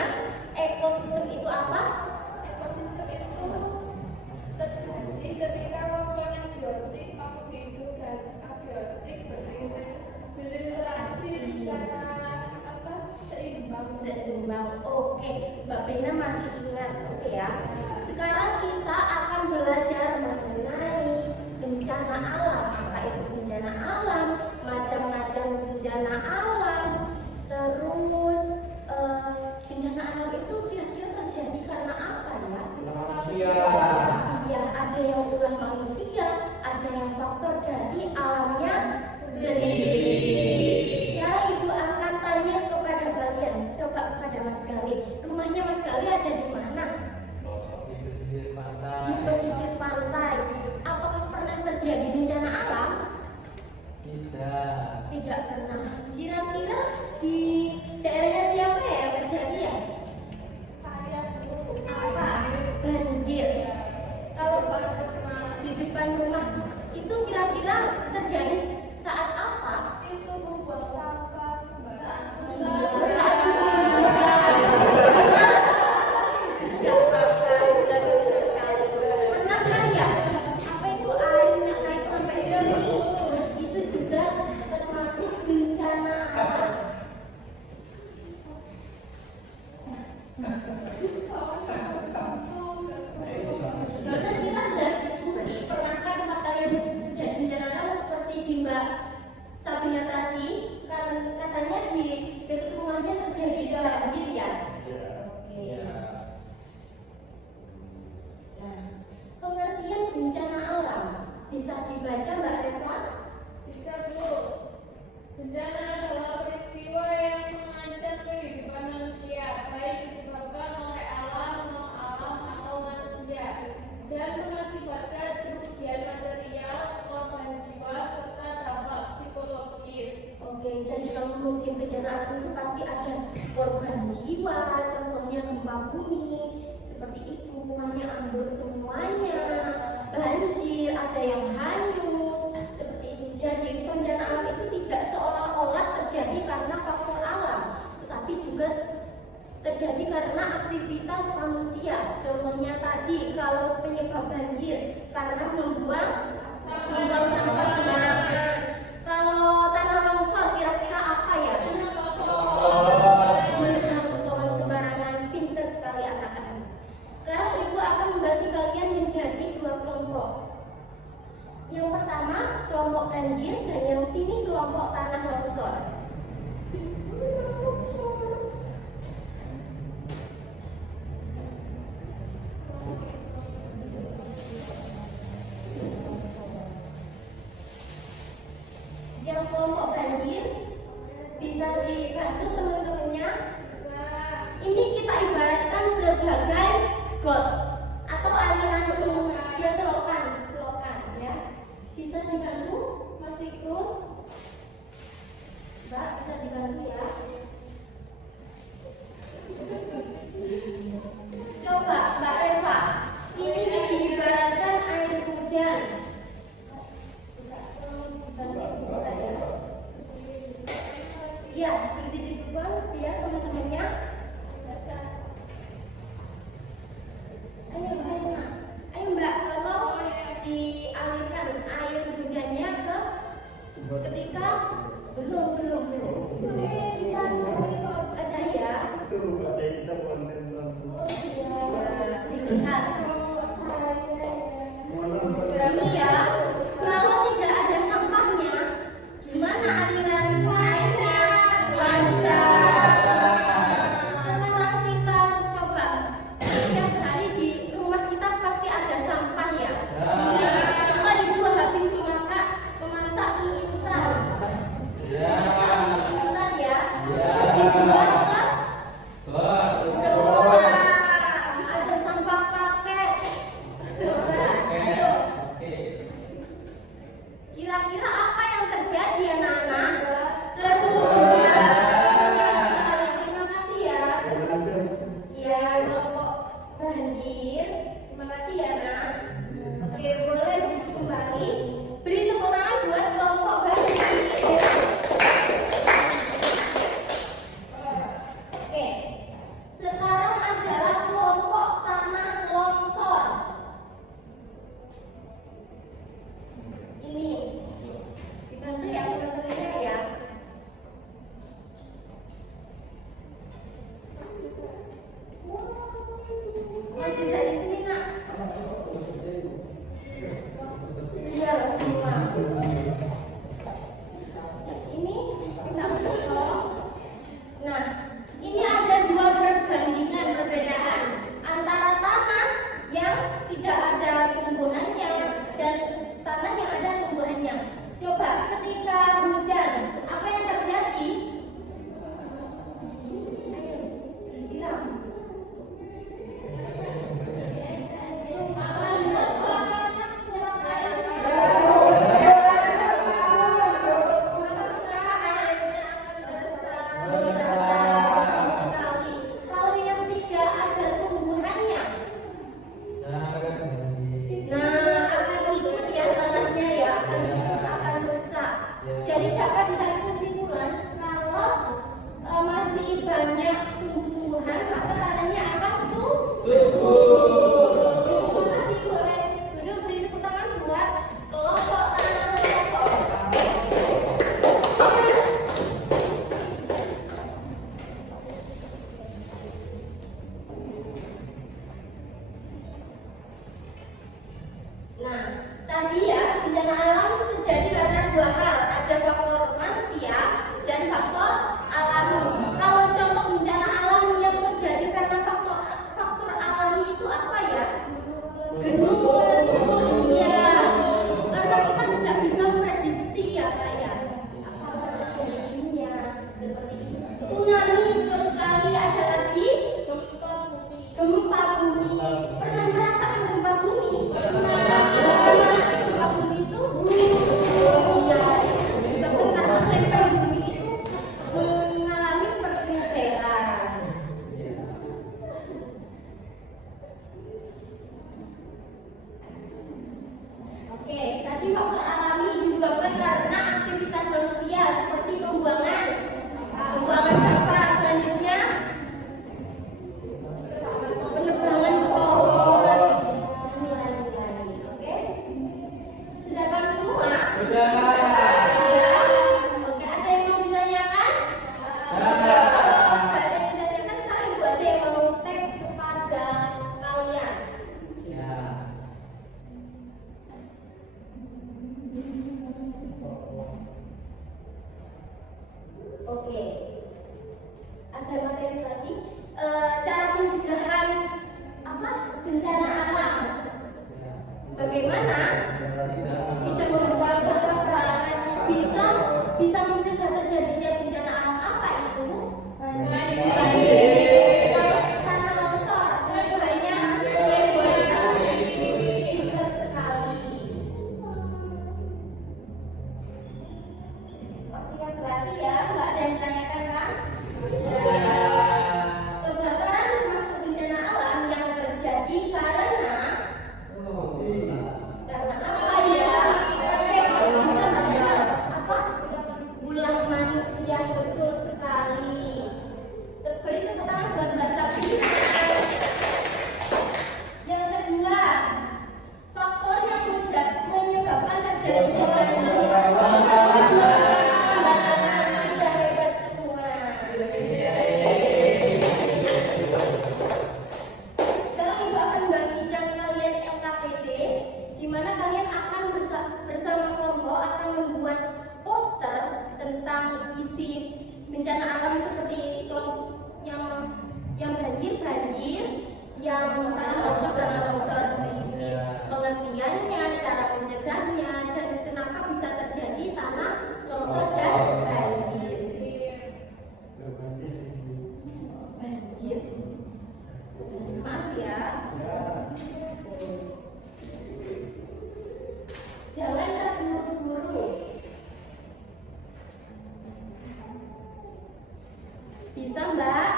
sebenarnya ekosistem itu apa? Ekosistem itu terjadi ketika komponen biotik, makrobiota dan abiotik berinteraksi secara seimbang. Oke, Mbak Prina masih ingat, oke ya. Sekarang kita akan belajar mengenai bencana alam. Apa itu bencana alam? Macam-macam bencana alam. Terus bencana alam itu kira-kira terjadi karena apa ya? Manusia. Iya, ada yang ulah manusia, ada yang faktor dari alamnya sendiri. Sekarang Ibu akan tanya kepada kalian, coba kepada Mas Gali. Rumahnya Mas Gali ada di mana? Di pesisir pantai. Apakah pernah terjadi bencana alam? Tidak pernah. Kira-kira di daerahnya siapa ya yang terjadi ya? saya dulu Apa? Banjir. Kalau di depan rumah itu kira-kira terjadi saat apa? itu membuang sampah sembarangan. Saat musim hujan. Tidak apa-apa, sudah betul sekali. Pernah kan ya? Apa itu airnya naik sampai sini? Itu juga termasuk bencana alam. Barusan kita sudah diskusi, pernahkah tempat kalian terjadi bencana alam seperti di Mbak Sabina tadi? Karena katanya di dekat rumahnya terjadi banjir ya? Oke. Nah, pengertian bencana alam bisa dibaca Mbak Reva? Bisa Bu. Bencana adalah peristiwa yang mengancam kehidupan manusia, baik disebabkan oleh alam, non-alam, atau manusia, dan mengakibatkan kerugian material, korban jiwa, serta dampak psikologis. Oke, jadi kalau musim bencana alam itu pasti ada korban jiwa, contohnya gempa bumi, seperti itu, rumahnya ambruk semuanya, banjir, ada yang hanyut, seperti itu. Jadi bencana alam itu tidak seolah-olah terjadi karena faktor alam, tetapi juga terjadi karena aktivitas manusia. Contohnya tadi, kalau penyebab banjir karena membuang sampah sembarangan. Kalau tanah longsor kira-kira apa ya? Menebang pohon sembarangan. Pinter sekali anak-anak. Sekarang Ibu akan membagi kalian menjadi dua kelompok. Yang pertama kelompok banjir dan yang sini kelompok tanah longsor. Yang kelompok banjir bisa dibantu teman-temannya. Ini kita ibaratkan sebagai got atau aliran sungai, ya selokan ya. Bisa dibantu Mas Fikru? Mbak bisa dibantu ya. Coba Mbak Reva, ini diibaratkan air hujan. Ya, berdiri di depan biar teman-temannya. Ayo Mbak, kalau dialirkan air hujannya ke ketika belum. Ada ya. Tuh, ada hitam konten Dilihat. Ini ya, kalau tidak ada sampahnya, gimana aliran airnya? Lancar. Sekarang kita coba, setiap hari di rumah kita pasti ada sampah ya. Ini kalau Ibu habis memasak mie instan. Masak mie instan ya. Dibuang ke ada sampah paket. Coba, ayo. Kira-kira apa yang terjadi anak-anak? Tersudah. Terima kasih ya. Ya, kelompok banjir. Terima kasih ya, Nak. Oke, boleh duduk kembali. Beri tepuk tangan buat kelompok banjir. cara pencegahan bencana alam. Bagaimana tidak membuat sampah sembarangan bisa mencegah terjadinya bencana alam? Apa itu? Tanah longsor. Pencegahnya reboisasi. Pintar sekali. Oke, yang berarti ya, nggak ada yang ditanyakan kan? Kebakaran termasuk bencana alam yang terjadi karena apa ya? Bisa nggak? Apa? Ulah manusia, betul sekali. Beri tepuk tangan buat Mbak Sabrina. Yang kedua, faktor yang menyebabkan terjadinya bencana. Sudah hebat semua. Sekarang Ibu akan bagikan kalian LKPD, di mana kalian akan bersama kelompok akan membuat poster tentang isi bencana alam seperti yang banjir, yang tanah longsor, berisi pengertiannya, cara mencegahnya, dan kenapa bisa terjadi tanah longsor dan banjir. Maaf ya. Jangan terburu-buru. Bisa Mbak?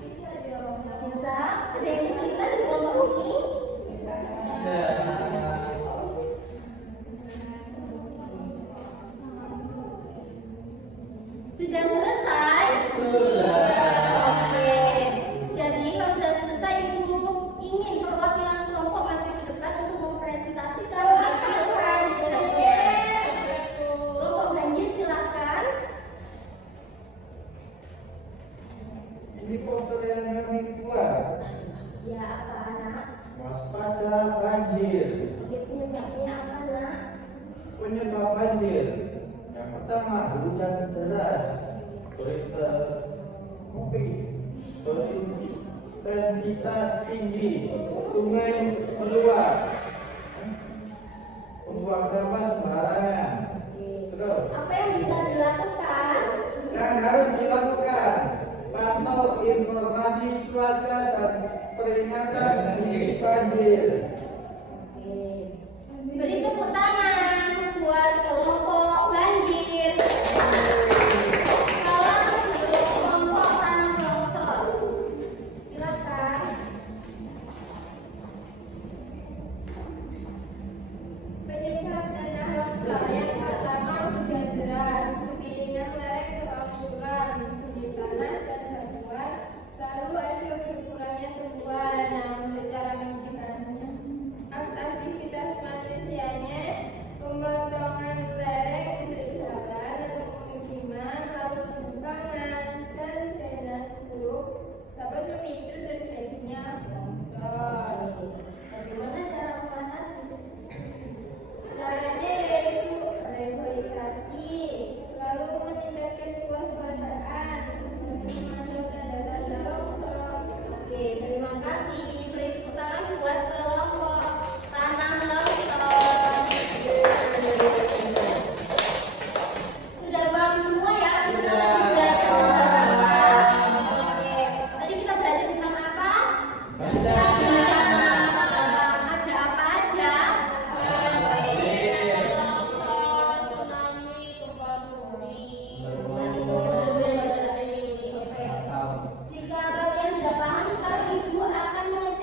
Bisa? Ada yang kesulitan di kelompok ini? Sudah selesai? Oke. Jadi kalau sudah selesai, Ibu ingin perwakilan kelompok maju ke depan untuk mempresentasikan hasil kerjanya. Kelompok banjir silakan. Ini poster yang kami buat. Ya, apa anak? Waspada banjir. Oke, penyebabnya apa nak? Penyebab banjir. Yang pertama, hujan deras. Berintensitas tinggi. Sungai meluap. Membuang sampah sembarangan. Terus, Apa yang bisa dilakukan? yang harus dilakukan, pantau informasi cuaca dan peringatan dini banjir. Beri tepuk tangan buat kelompok banjir. Salam untuk kelompok tanah longsor. Silakan. Penyebab tanah longsor yang pertama hujan deras, kemiringan lereng berhamburan, sulit tanah dan batuan, lalu ada berkurangnya tumbuhan. Nah, untuk cara mencegahnya, aktivitas manusianya, pemotongan lereng untuk jalan atau pemukiman, lalu pembuangan dan drainase buruk dapat memicu terjadinya longsor. Bagaimana cara mengatasi? Caranya yaitu reboisasi, lalu meningkatkan kewaspadaan seperti memantau tanda-tanda longsor. Oke, terima kasih. Beri tepuk tangan buat kelompok tanah longsor. Sudah paham semua ya? Kita lagi belajar tentang apa? Oke, tadi kita belajar tentang apa? Bencana alam. Ada apa aja? Longsor, tsunami, gempa bumi. Jika kalian sudah paham, sekarang Ibu akan mengecek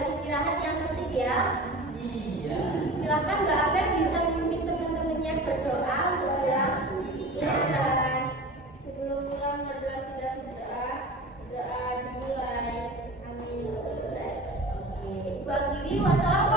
pada istirahat yang tertib ya. Iya. Silakan Mbak Abel bisa memimpin teman-temannya berdoa untuk istirahat. Sebelum mulai marilah kita berdoa. Doa dimulai. Amin. Selesai. Oke, Ibu akhiri wassalamualaikum